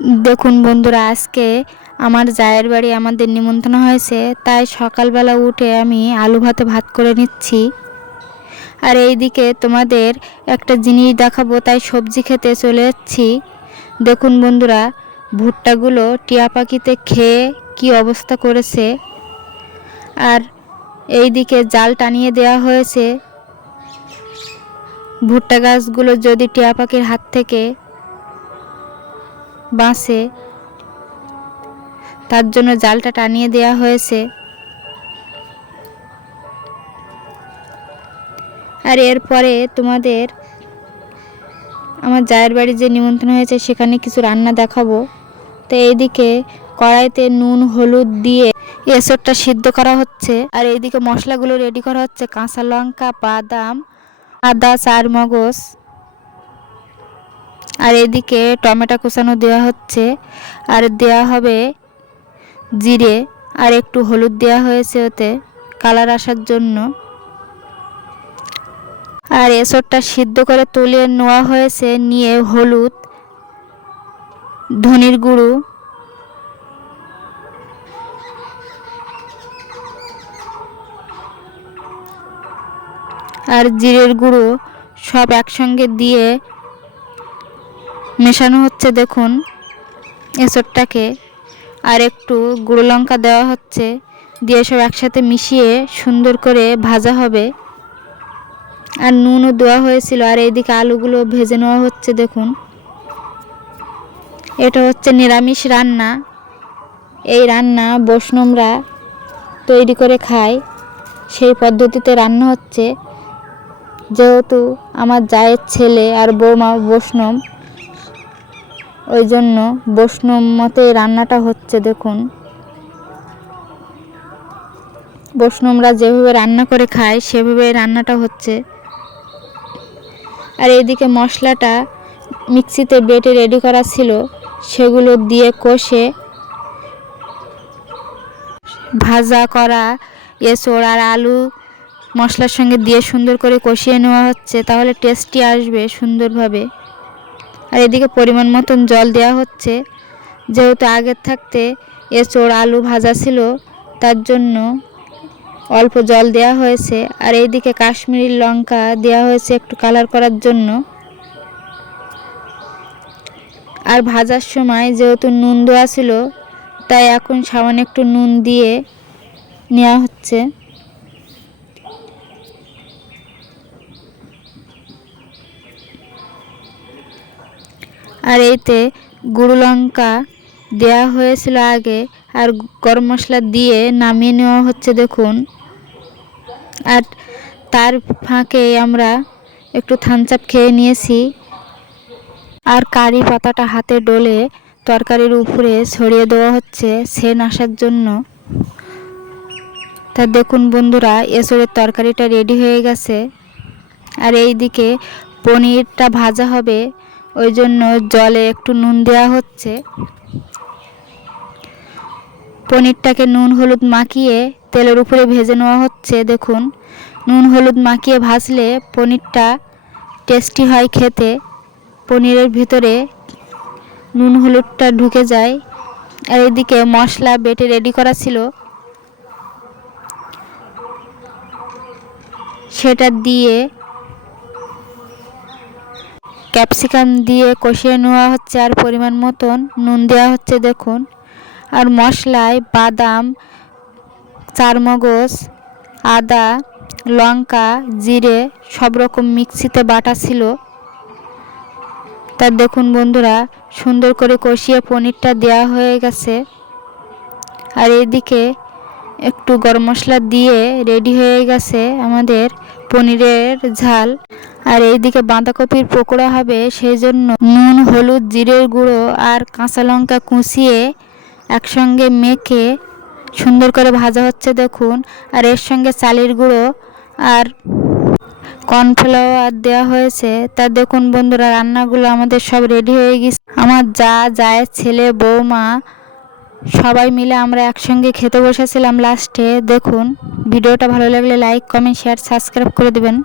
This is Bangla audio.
দেখুন বন্ধুরা, আজকে আমার জায়ের বাড়ি আমাদের নিমন্ত্রণ হয়েছে, তাই সকালবেলা উঠে আমি আলু ভাতে ভাত করে নিচ্ছি। আর এইদিকে তোমাদের একটা জিনিস দেখাবো, তাই সবজি খেতে চলে যাচ্ছি। দেখুন বন্ধুরা, ভুট্টাগুলো টিয়া পাখিতে খেয়ে কি অবস্থা করেছে। আর এইদিকে জাল টানিয়ে দেওয়া হয়েছে। ভুট্টা গাছগুলো যদি টিয়া পাখির হাত থেকে বাঁচে তার জন্য জালটা টানিয়ে দেওয়া হয়েছে। আর এরপরে তোমাদের আমার জায়ের বাড়ি যে নিমন্ত্রণ হয়েছে, সেখানে কিছু রান্না দেখাবো। তো এইদিকে কড়াইতে নুন, হলুদ দিয়ে এসরটা সিদ্ধ করা হচ্ছে। আর এইদিকে মশলাগুলো রেডি করা হচ্ছে। কাঁচা লঙ্কা, বাদাম, আদা চার মগজ আর এদিকে টমেটো কুচানো দেওয়া হচ্ছে, আর দেওয়া হবে জিরে, আর একটু হলুদ দেওয়া হয়েছে ওতে, কালার আসার জন্য। আর এসরটা সিদ্ধ করে তুলে নেওয়া হয়েছে, নিয়ে হলুদ, ধনির গুঁড়ো। আর জিরের গুঁড়ো সব একসঙ্গে দিয়ে মেশানো হচ্ছে, দেখুন। এসরটাকে আর একটু গুঁড়ো লঙ্কা দেওয়া হচ্ছে, দিয়ে সব একসাথে মিশিয়ে সুন্দর করে ভাজা হবে। আর নুনও দেওয়া হয়েছিল, আর এইদিকে আলুগুলো ভেজে নেওয়া হচ্ছে, দেখুন। এটা হচ্ছে নিরামিষ রান্না। এই রান্না বৈষ্ণবরা তৈরি করে খায়। সেই পদ্ধতিতে রান্না হচ্ছে। যেহেতু আমার জায়ের ছেলে আর বৌমা বৈষ্ণব ওই জন্য বৈষ্ণব মতে রান্নাটা হচ্ছে, দেখুন। বৈষ্ণবরা যেভাবে রান্না করে খায়, সেভাবে রান্নাটা হচ্ছে। আর এইদিকে মশলাটা মিক্সিতে বেটে রেডি করা ছিল, সেগুলো দিয়ে কষে ভাজা করা এসর আর আলু মশলার সঙ্গে দিয়ে সুন্দর করে কষিয়ে নেওয়া হচ্ছে, তাহলে টেস্টি আসবে সুন্দরভাবে। আর এদিকে পরিমাণ মতন জল দেওয়া হচ্ছে। যেহেতু আগের থাকতে এঁচড় আলু ভাজা ছিল, তার জন্য অল্প জল দেওয়া হয়েছে। আর এইদিকে কাশ্মীরি লঙ্কা দেওয়া হয়েছে একটু কালার করার জন্য। আর ভাজার সময় যেহেতু নুন দেওয়া ছিল, তাই এখন সামান্য একটু নুন দিয়ে নেওয়া হচ্ছে। আর এইতে গুঁড়ো লঙ্কা দেওয়া হয়েছিল আগে আর গরম মশলা দিয়ে নামিয়ে নেওয়া হচ্ছে দেখুন। আর তার ফাঁকে আমরা একটু থানচাপ খেয়ে নিয়েছি। আর কারি পাতাটা হাতে ডলে তরকারির উপরে ছড়িয়ে দেওয়া হচ্ছে সেন আসার জন্য। তা দেখুন বন্ধুরা, এসরের তরকারিটা রেডি হয়ে গেছে। আর এই দিকে পনিরটা ভাজা হবে। ওই জন্য জলে একটু নুন দেওয়া হচ্ছে। পনিরটাকে নুন হলুদ মাখিয়ে তেলের উপরে ভেজে নেওয়া হচ্ছে, দেখুন। নুন হলুদ মাখিয়ে ভাজলে পনিরটা টেস্টি হয় খেতে। পনিরের ভিতরে নুন হলুদটা ঢুকে যায়। আর এদিকে মশলা বেটে রেডি করা ছিল। সেটা দিয়ে ক্যাপসিকাম দিয়ে কষিয়ে নেওয়া হচ্ছে আর পরিমাণ মতন। নুন দেওয়া হচ্ছে, দেখুন। আর মশলায় বাদাম, চারমগজ, আদা, লঙ্কা, জিরে, সব রকম মিক্সিতে বাটা ছিল। তা দেখুন বন্ধুরা, সুন্দর করে কষিয়ে পনিরটা দেওয়া হয়ে গেছে। আর এইদিকে একটু গরম মশলা দিয়ে রেডি হয়ে গেছে আমাদের পনিরের ঝাল। আর এইদিকে বাঁধাকপির পকোড়া হবে সেই জন্য নুন, হলুদ, জিরের গুঁড়ো আর কাঁচা লঙ্কা কুচিয়ে একসঙ্গে মেখে সুন্দর করে ভাজা হচ্ছে দেখুন। আর এর সঙ্গে চালের গুঁড়ো আর কর্নফ্লাওয়ার দেওয়া হয়েছে। তা দেখুন বন্ধুরা, রান্নাগুলো আমাদের সব রেডি হয়ে গেছে আমার যা যায় ছেলে, বৌমা সবাই মিলে আমরা একসঙ্গে খেতে বসেছিলাম লাস্টে দেখুন, ভিডিওটা ভালো লাগলে লাইক কমেন্ট শেয়ার সাবস্ক্রাইব করে দেবেন।